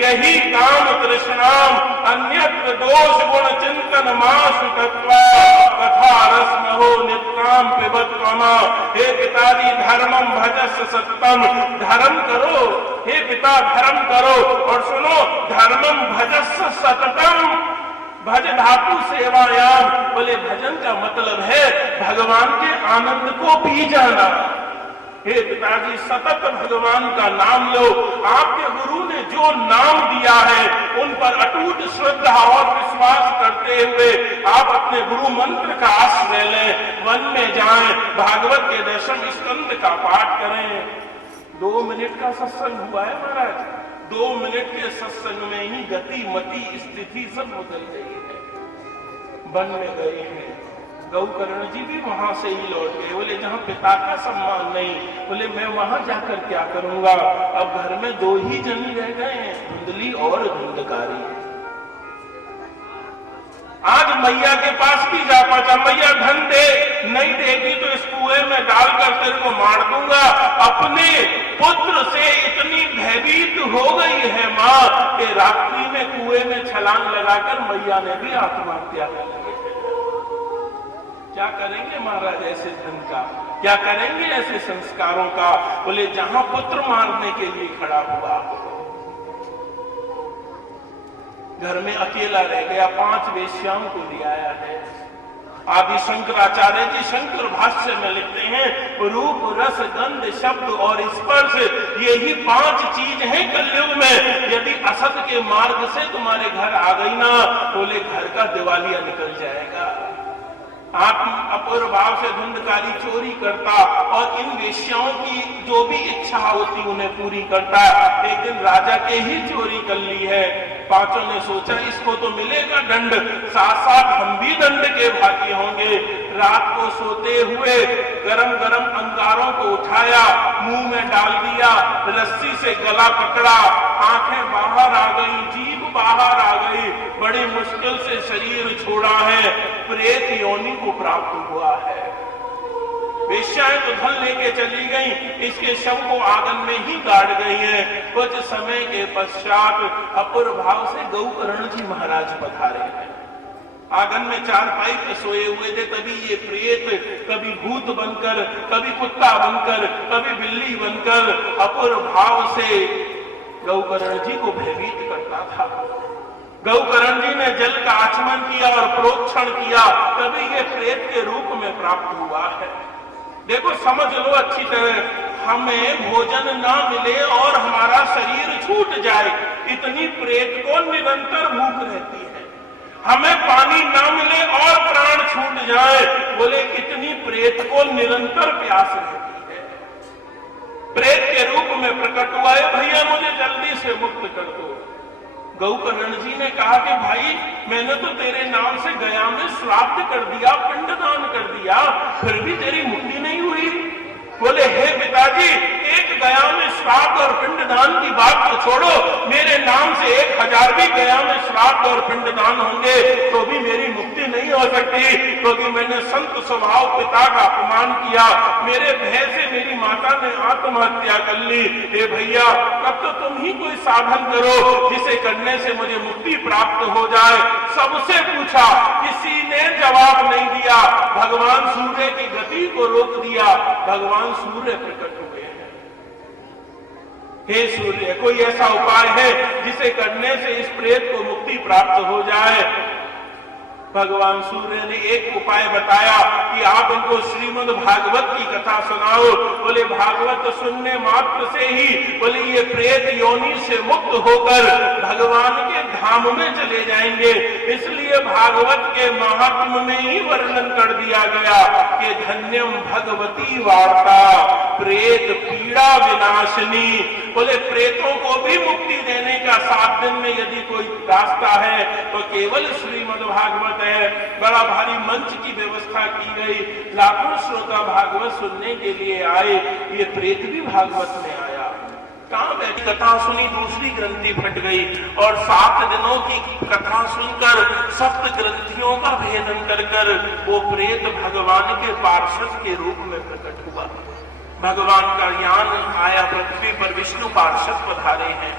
यही काम तृष्णाम अन्यत्र दोष गुण चिंतन मासु तत्वा कथा रस्म हो नित्याम पिबत त्वमा। हे पिताजी धर्मम भजस सत्यम, धर्म करो हे पिता, धर्म करो और सुनो धर्मम भजस सततम, भज धातु सेवायाम। बोले भजन का मतलब है भगवान के आनंद को पी जाना। हे पिताजी सतत भगवान का नाम लो। आपके गुरु ने जो नाम दिया है उन पर अटूट श्रद्धा और विश्वास करते हुए आप अपने गुरु मंत्र का आश्रय लें, वन में जाएं, भागवत के 10वें स्कंद का पाठ करें। 2 मिनट का सत्संग हुआ है महाराज, 2 मिनट के सत्संग में ही गति मति स्थिति सब बदल गई है। वन में गए हैं, गौकर्ण जी भी वहां से ही लौट गए। बोले जहां पिता का सम्मान नहीं, बोले मैं वहां जाकर क्या करूंगा। अब घर में 2 ही जन रह गए हैं, धुंधली और धुंधकारी। आज मैया के पास भी जा पहुंचा, मैया धन दे, नहीं देगी तो इस कुएं में डालकर तेरे को मार दूंगा। अपने पुत्र से इतनी भयभीत हो गई है मां कि रात्रि में कुएं में छलांग लगाकर मैया ने भी आत्महत्या कर ली। क्या करेंगे महाराज ऐसे धन का, क्या करेंगे ऐसे संस्कारों का। बोले जहां पुत्र मारने के लिए खड़ा हुआ, घर में अकेला रह गया, 5 वेश्याओं को ले आया है। आदि शंकराचार्य जी शंकर भाष्य में लिखते हैं रूप रस गंध शब्द और स्पर्श, यही 5 चीज हैं कलयुग में। यदि असत के मार्ग से तुम्हारे घर आ गई ना, बोले घर का दिवालिया निकल जाएगा। आप अपूर्व भाव से धुंधकारी चोरी करता और इन वेश्याओं की जो भी इच्छा होती उन्हें पूरी करता। एक दिन राजा के ही चोरी कर ली है। 5 ने सोचा इसको तो मिलेगा दंड, साथ साथ हम भी दंड के भागी होंगे। रात को सोते हुए गरम गरम अंगारों को उठाया, मुंह में डाल दिया, रस्सी से गला पकड़ा, आंखें बाहर आ गई, जीभ बाहर आ गई, बड़ी मुश्किल से शरीर छोड़ा है, प्रेत योनि को प्राप्त हुआ है। वेश्याएं तो धन लेके चली गई, इसके शव को आंगन में ही गाड़ गई है। कुछ समय के पश्चात अपूर्व भाव से गौकर्ण जी महाराज पधारे हैं। आंगन में चारपाई पे सोए हुए थे, तभी ये प्रेत कभी भूत बनकर, कभी कुत्ता बनकर, कभी बिल्ली बनकर अपूर्व भाव से गौकर्ण जी को भयभीत करता था। गौकर्ण जी ने जल का आचमन किया और प्रोक्षण किया, तभी ये प्रेत के रूप में प्राप्त हुआ है। देखो समझ लो अच्छी तरह, हमें भोजन ना मिले और हमारा शरीर छूट जाए, इतनी प्रेत को निरंतर भूख रहती है। हमें पानी ना मिले और प्राण छूट जाए, बोले इतनी प्रेत को निरंतर प्यास रहती है। प्रेत के रूप में प्रकट हुआ है, भैया मुझे जल्दी से मुक्त कर दो। गौकर्ण जी ने कहा कि भाई मैंने तो तेरे नाम से गया में श्राद्ध कर दिया, पिंडदान कर दिया, फिर भी तेरी मुक्ति नहीं हुई। बोले हे पिताजी, एक गया में श्राद्ध और पिंडदान की बात तो छोड़ो, मेरे नाम से 1000 भी गया में श्राद्ध और पिंडदान होंगे तो भी मेरी मुक्ति नहीं हो सकती, क्योंकि मैंने संत स्वभाव पिता का अपमान किया, मेरे भय से मेरी माता ने आत्महत्या कर ली। हे भैया तब तो तुम ही कोई साधन करो जिसे करने से मुझे मुक्ति प्राप्त हो जाए। सबसे पूछा, किसी ने जवाब नहीं दिया। भगवान सूर्य की गति को रोक दिया, भगवान सूर्य प्रकट हुए हैं। हे सूर्य, कोई ऐसा उपाय है जिसे करने से इस प्रेत को मुक्ति प्राप्त हो जाए। भगवान सूर्य ने एक उपाय बताया कि आप इनको श्रीमद् भागवत की कथा सुनाओ। बोले भागवत सुनने मात्र से ही बोले ये प्रेत योनि से मुक्त होकर भगवान के धाम में चले जाएंगे। इसलिए भागवत के महात्म्य में ही वर्णन कर दिया गया कि धन्यम भगवती वार्ता प्रेत पीड़ा विनाशिनी। बोले प्रेतों को भी मुक्ति देने का 7 दिन में यदि कोई रास्ता है तो केवल श्रीमद् भागवत है। बड़ा भारी मंच की व्यवस्था की गई, लाखों श्रोता भागवत सुनने के लिए आए। ये प्रेत भी भागवत में आया, कहां बैठी कथा सुनी, दूसरी ग्रंथि फट गई और 7 दिनों की कथा सुनकर 7 ग्रंथियों का भेदन कर वो प्रेत भगवान के पार्षद के रूप में प्रकट हुआ। भगवान का ज्ञान आया पृथ्वी पर, विष्णु पार्षद पधारे हैं।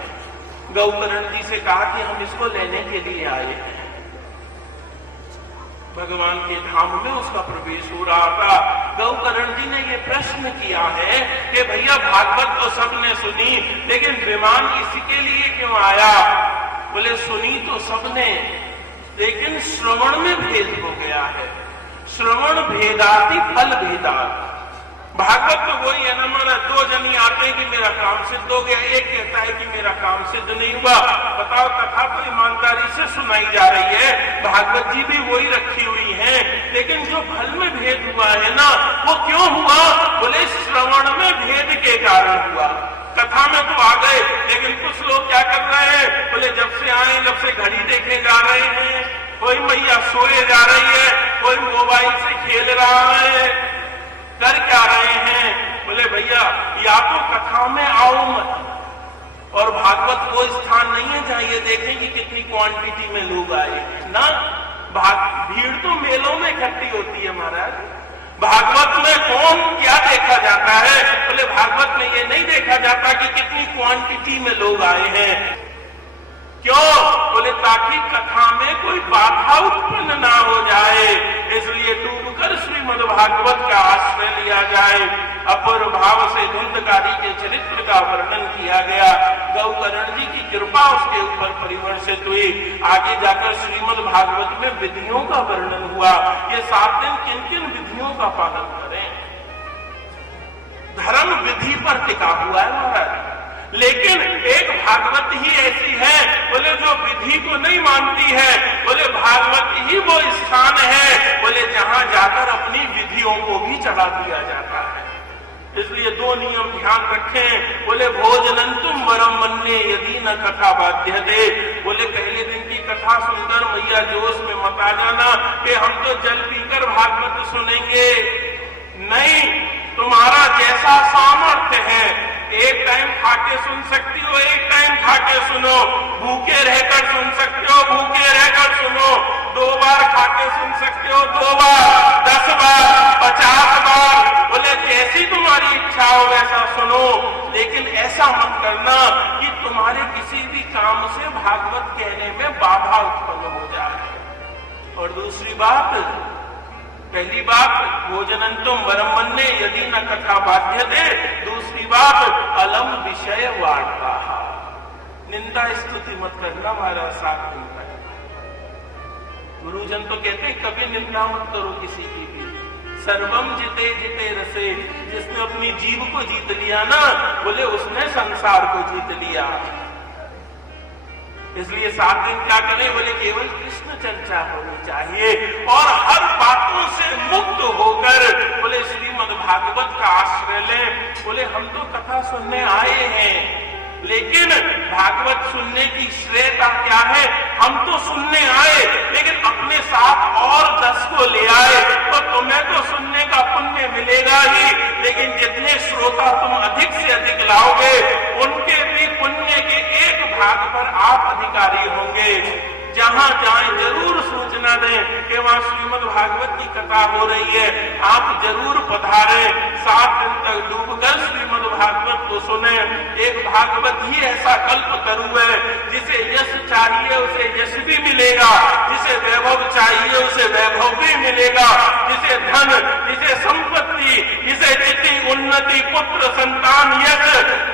गौकर्ण जी से कहा कि हम इसको लेने के लिए आए हैं। भगवान के धाम में उसका प्रवेश हो रहा था। गौकर्ण जी ने ये प्रश्न किया है कि भैया भागवत तो सबने सुनी, लेकिन विमान इसी के लिए क्यों आया? बोले सुनी तो सबने, लेकिन श्रवण में भेद हो गया है। श्रवण भेदाति फल भेदात। भागवत तो वही है ना, माना दो जनी आते हैं कि मेरा काम सिद्ध हो गया, एक कहता है कि मेरा काम सिद्ध नहीं हुआ। बताओ, कथा तो ईमानदारी से सुनाई जा रही है, भागवत जी भी वही रखी हुई है, लेकिन जो फल में भेद हुआ है ना, वो क्यों हुआ? बोले श्रवण में भेद के कारण हुआ। कथा में तो आ गए, लेकिन कुछ लोग क्या कर रहे हैं? बोले जब से आए जब से घड़ी देखे जा रहे हैं, कोई मैया सोए जा रही है, कोई मोबाइल से खेल रहा है, कर क्या रहे हैं? बोले भैया या तो कथा में आओ मत, और भागवत वो स्थान नहीं है जहां ये देखें कि कितनी क्वांटिटी में लोग आए ना। भीड़ तो मेलों में इकट्ठी होती है महाराज, भागवत में कौन क्या देखा जाता है? बोले भागवत में ये नहीं देखा जाता कि कितनी क्वांटिटी में लोग आए हैं। क्यों? बोले ताकि कथा में कोई बाधा उत्पन्न ना हो जाए, इसलिए डूबकर श्रीमद् भागवत का आश्रय लिया जाए। अपर भाव से धुंधकारी के चरित्र का वर्णन किया गया। गौकर्ण जी की कृपा उसके ऊपर परिवर्षित हुई। आगे जाकर श्रीमद् भागवत में विधियों का वर्णन हुआ। ये 7 दिन किन किन विधियों का पालन करें? धर्म विधि पर टिका हुआ है महाराज, लेकिन एक भागवत ही ऐसी है, बोले जो विधि को नहीं मानती है। बोले भागवत ही वो स्थान है, बोले जहां जाकर अपनी विधियों को भी चढ़ा दिया जाता है। इसलिए 2 नियम ध्यान रखें। बोले भोजनंतुम वरम मन्ये यदि न कथा बाध्यते। बोले पहले दिन की कथा सुनकर मैया जोश में मत आ जाना कि हम तो जल पीकर भागवत सुनेंगे। नहीं, तुम्हारा जैसा सामर्थ्य है, एक टाइम खाके सुन सकती हो, एक टाइम खाके सुनो, भूखे रहकर सुन सकते हो, भूखे रहकर सुनो, 2 बार खाके सुन सकते हो, 2 बार, 10 बार, 50 बार। बोले जैसी तुम्हारी इच्छा हो वैसा सुनो, लेकिन ऐसा मत करना कि तुम्हारे किसी भी काम से भागवत कहने में बाधा उत्पन्न हो जाए। और दूसरी बात, पहली बात भोजनंतुम वरम मन्ये यदि न कथा बाध्यते। दूसरी बात अलम विषय वार्ता, निंदा स्तुति मत करना महाराज। 7 दिन तक गुरुजन तो कहते हैं कभी निंदा मत करो किसी की भी। सर्वम जिते जिते रसे, जिसने अपनी जीव को जीत लिया ना, बोले उसने संसार को जीत लिया। इसलिए 7 दिन क्या करें? बोले केवल कृष्ण चर्चा होनी चाहिए और हर बातों से मुक्त होकर बोले श्रीमद् भागवत का आश्रय लें। बोले हम तो कथा सुनने आए हैं, लेकिन भागवत सुनने की श्रेयता क्या है? हम तो सुनने आए, लेकिन अपने साथ और 10 को ले आए, तो तुम्हें तो सुनने का पुण्य मिलेगा ही, लेकिन जितने श्रोता तुम अधिक से अधिक लाओगे, उनके भी पुण्य के 1 भाग पर आप अधिकारी होंगे। जहां जाए जरूर सूचना दें कि वहां श्रीमद् भागवत की कथा हो रही है, आप जरूर पधारें। 7 दिन तक डूबकर श्रीमद् भागवत को सुने। एक भागवत ही ऐसा कल्प तरु है, जिसे यश चाहिए उसे यश भी मिलेगा, जिसे वैभव चाहिए उसे वैभव भी मिलेगा, जिसे धन, जिसे संपत्ति, जिसे जितनी उन्नति, पुत्र, संतान, यश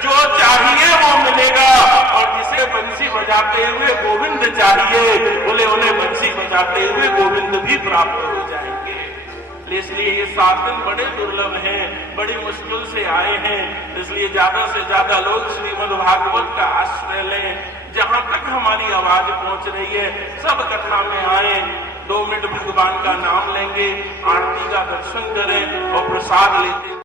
जो चाहिए वो मिलेगा। और जिसे बंसी बजाते हुए गोविंद चाहिए, बोले उन्हें बंसी बजाते हुए गोविंद भी प्राप्त हो जाएंगे। इसलिए ये 7 दिन बड़े दुर्लभ हैं, बड़ी मुश्किल से आए हैं। इसलिए ज्यादा से ज्यादा लोग श्रीमद् भागवत का आश्रय लें। जहां तक हमारी आवाज पहुंच रही है, सब कथा में आए, 2 मिनट भगवान का नाम लेंगे, आरती का दर्शन करें और प्रसाद लेते